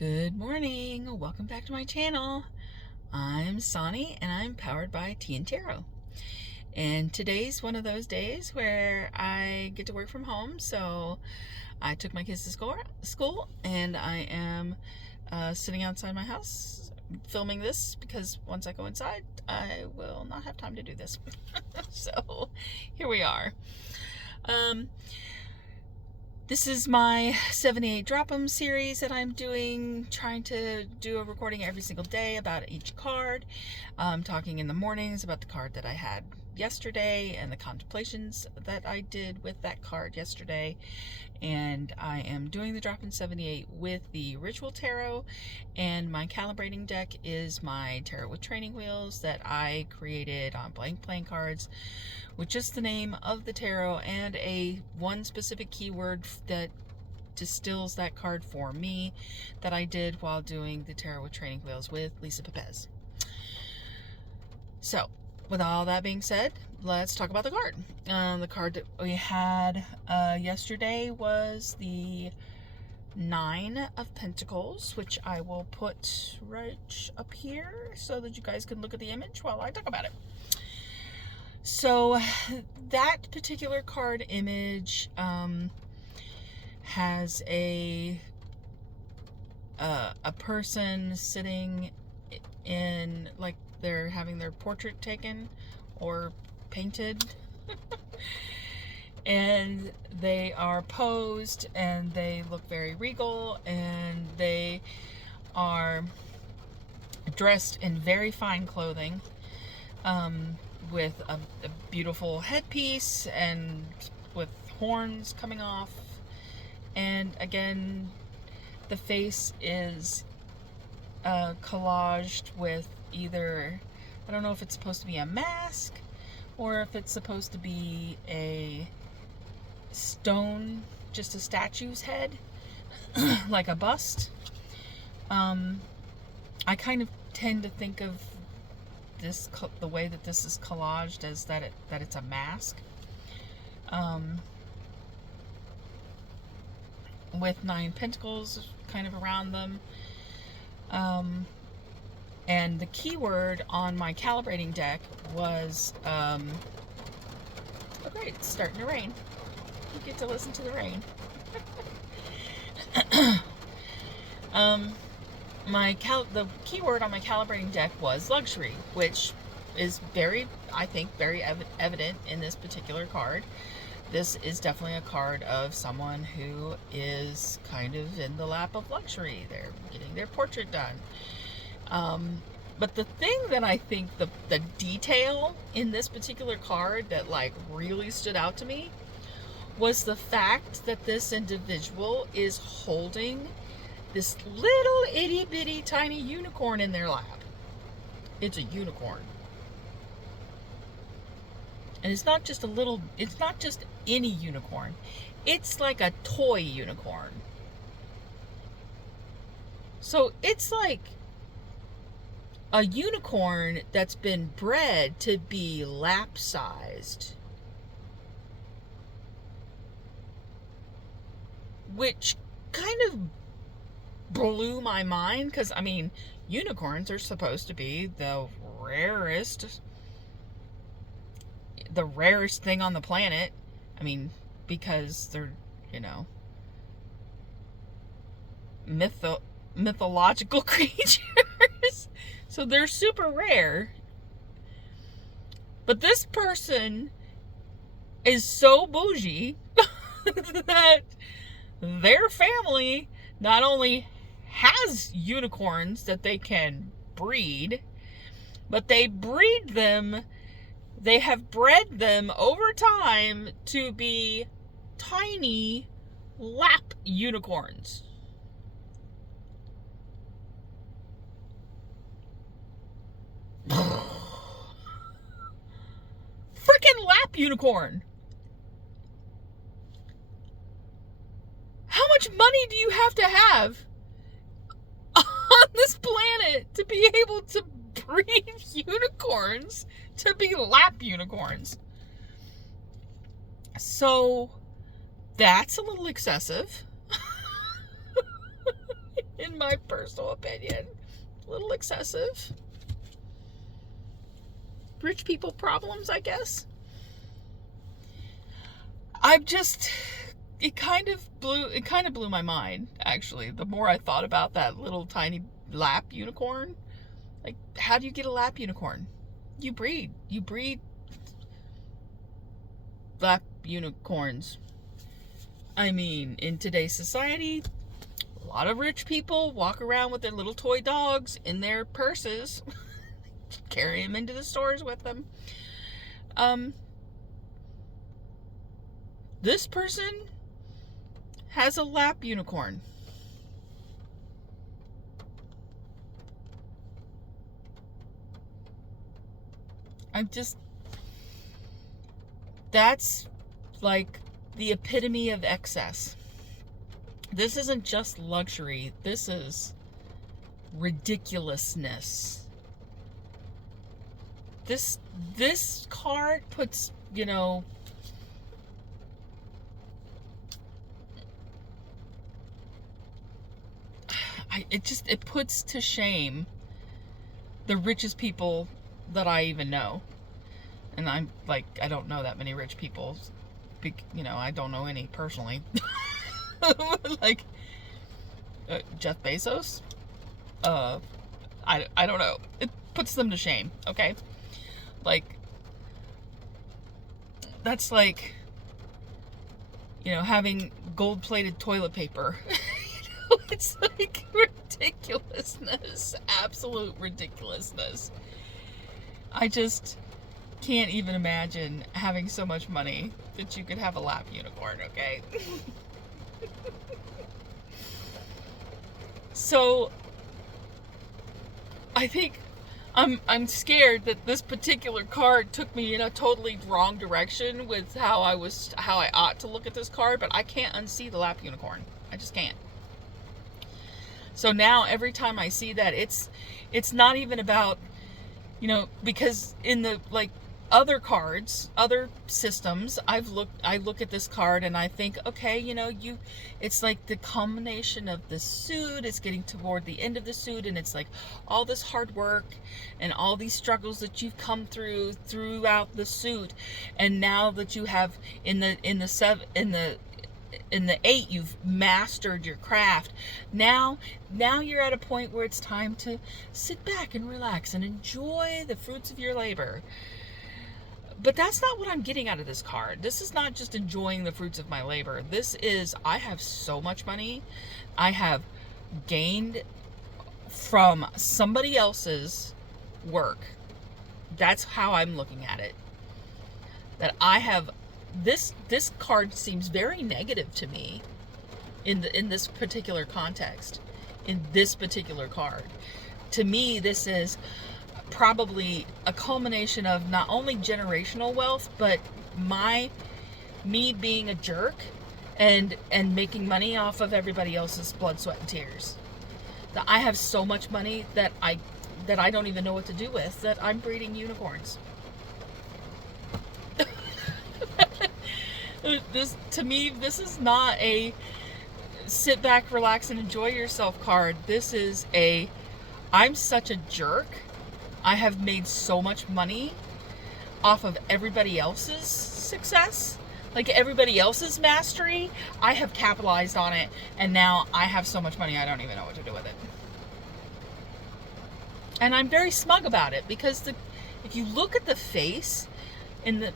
Good morning. Welcome back to my channel. I'm Sonny and I'm powered by Tiera. And today's one of those days where I get to work from home. So I took my kids to school and I am sitting outside my house filming this because once I go inside, I will not have time to do this. So here we are. This is my 78 Drop-'em series that I'm doing, trying to do a recording every single day about each card. Talking in the mornings about the card that I had yesterday and the contemplations that I did with that card yesterday. And I am doing the Drop-in 78 with the Ritual Tarot, and my calibrating deck is my Tarot with Training Wheels that I created on blank playing cards with just the name of the tarot and one specific keyword that distills that card for me that I did while doing the Tarot with Training Wheels with Lisa Pepez. So, with all that being said, let's talk about the card. The card that we had yesterday was the 9 of Pentacles, which I will put right up here so that you guys can look at the image while I talk about it. So that particular card image has a person sitting in, like they're having their portrait taken or painted. And they are posed and they look very regal and they are dressed in very fine clothing. With a beautiful headpiece and with horns coming off. And again, the face is collaged with either, I don't know if it's supposed to be a mask or if it's supposed to be a stone, just a statue's head, like a bust. I kind of tend to think of the way that this is collaged as that it's a mask, with 9 pentacles kind of around them, and the keyword on my calibrating deck was oh great, it's starting to rain. You get to listen to the rain. The keyword on my calibrating deck was luxury, which is I think very evident in this particular card. This is definitely a card of someone who is kind of in the lap of luxury. They're getting their portrait done. But the thing that I think the detail in this particular card that like really stood out to me was the fact that this individual is holding this little itty bitty tiny unicorn in their lap. It's a unicorn. And it's not just any unicorn. It's like a toy unicorn. So it's like a unicorn that's been bred to be lap-sized. Which kind of blew my mind, because I mean, unicorns are supposed to be the rarest thing on the planet. I mean, because they're, mythological creatures. So they're super rare. But this person is so bougie that their family not only has unicorns that they can breed, but they have bred them over time to be tiny lap unicorns. Freaking lap unicorn. How much money do you have to have on this planet to be able to breed unicorns to be lap unicorns? So that's a little excessive. In my personal opinion. A little excessive. Rich people problems, I guess. It kind of blew my mind, actually. The more I thought about that little tiny lap unicorn. Like, how do you get a lap unicorn? You breed lap unicorns. I mean, in today's society, a lot of rich people walk around with their little toy dogs in their purses, carry them into the stores with them. This person has a lap unicorn. That's like the epitome of excess. This isn't just luxury. This is ridiculousness. This card puts, it puts to shame the richest people that I even know. And I'm like, I don't know that many rich people. I don't know any personally. Like, Jeff Bezos? I don't know. It puts them to shame, okay? Like, that's like, having gold-plated toilet paper. It's like ridiculousness. Absolute ridiculousness. I just can't even imagine having so much money that you could have a lap unicorn, okay? So, I think I'm scared that this particular card took me in a totally wrong direction with how I ought to look at this card, but I can't unsee the lap unicorn. I just can't. So now every time I see that, it's not even about, because in the other cards, other systems, I look at this card and I think, okay, it's like the culmination of the suit. It's getting toward the end of the suit, and it's like all this hard work and all these struggles that you've come throughout the suit, and now that you have in the 8, you've mastered your craft. Now you're at a point where it's time to sit back and relax and enjoy the fruits of your labor. But that's not what I'm getting out of this card. This is not just enjoying the fruits of my labor. This is, I have so much money. I have gained from somebody else's work. That's how I'm looking at it. That I have, this card seems very negative to me in this particular context, in this particular card. To me, this is probably a culmination of not only generational wealth, but me being a jerk and making money off of everybody else's blood, sweat, and tears. That I have so much money that I don't even know what to do with, that I'm breeding unicorns. To me, this is not a sit back, relax, and enjoy yourself card. This is I'm such a jerk. I have made so much money off of everybody else's success, like everybody else's mastery. I have capitalized on it, and now I have so much money I don't even know what to do with it. And I'm very smug about it, because if you look at the face in the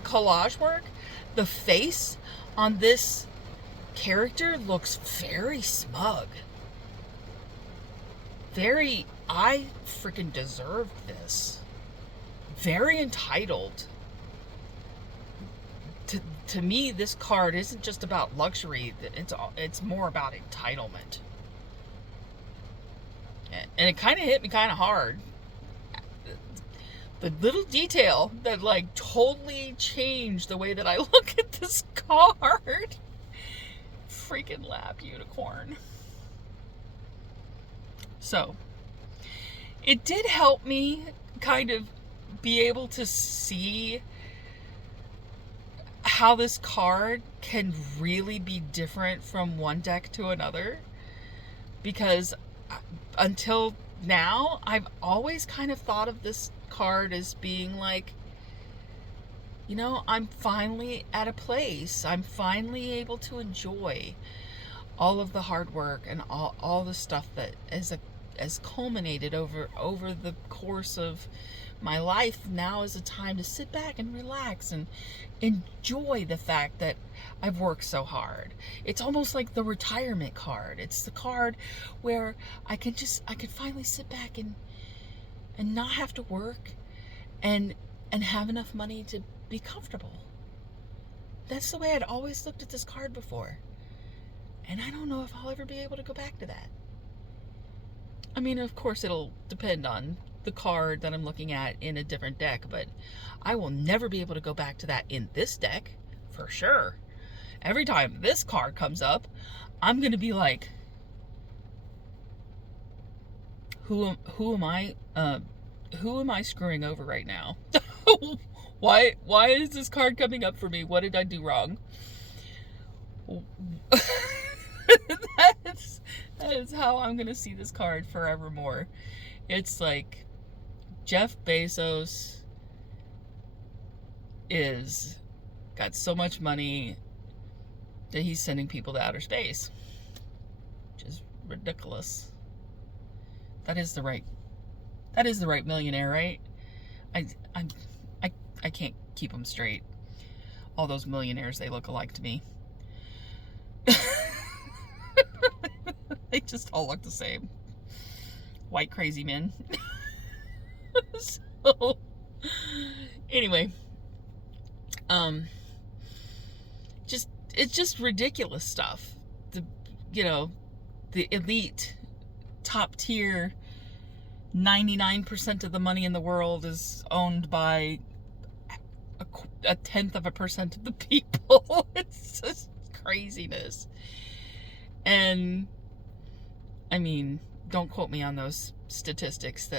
collage work, the face on this character looks very smug. Very, I freaking deserved this. Very entitled. To me, this card isn't just about luxury. It's more about entitlement. And it kind of hit me kind of hard. The little detail that totally changed the way that I look at this card. Freaking lap unicorn. So, it did help me kind of be able to see how this card can really be different from one deck to another. because until now, I've always kind of thought of this card as being like, you know, I'm finally at a place. I'm finally able to enjoy all of the hard work and all the stuff that has culminated over the course of my life. Now is a time to sit back and relax and enjoy the fact that I've worked so hard. It's almost like the retirement card. It's the card where I could finally sit back and not have to work and have enough money to be comfortable. That's the way I'd always looked at this card before. And I don't know if I'll ever be able to go back to that. I mean, of course, it'll depend on the card that I'm looking at in a different deck, but I will never be able to go back to that in this deck, for sure. Every time this card comes up, I'm going to be like, who am I screwing over right now? Why is this card coming up for me? What did I do wrong? That is how I'm going to see this card forevermore. It's like Jeff Bezos is got so much money that he's sending people to outer space. Which is ridiculous. That is the right millionaire, right? I can't keep them straight. All those millionaires, they look alike to me. They just all look the same. White crazy men. So, anyway, it's just ridiculous stuff. The elite, top tier, 99% of the money in the world is owned by a 1/10% of the people. It's just craziness. And I mean, don't quote me on those statistics.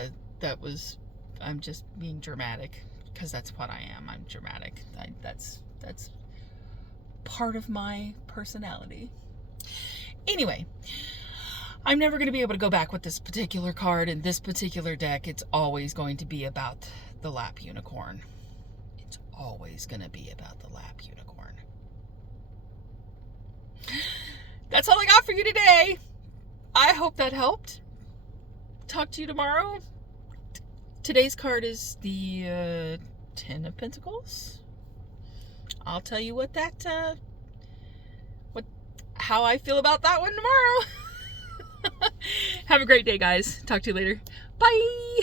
I'm just being dramatic, because that's what I am. I'm dramatic. That's part of my personality. Anyway, I'm never going to be able to go back with this particular card in this particular deck. It's always going to be about the lap unicorn. It's always going to be about the lap unicorn. That's all I got for you today. I hope that helped. Talk to you tomorrow. Today's card is the 10 of Pentacles. I'll tell you how I feel about that one tomorrow. Have a great day, guys. Talk to you later. Bye.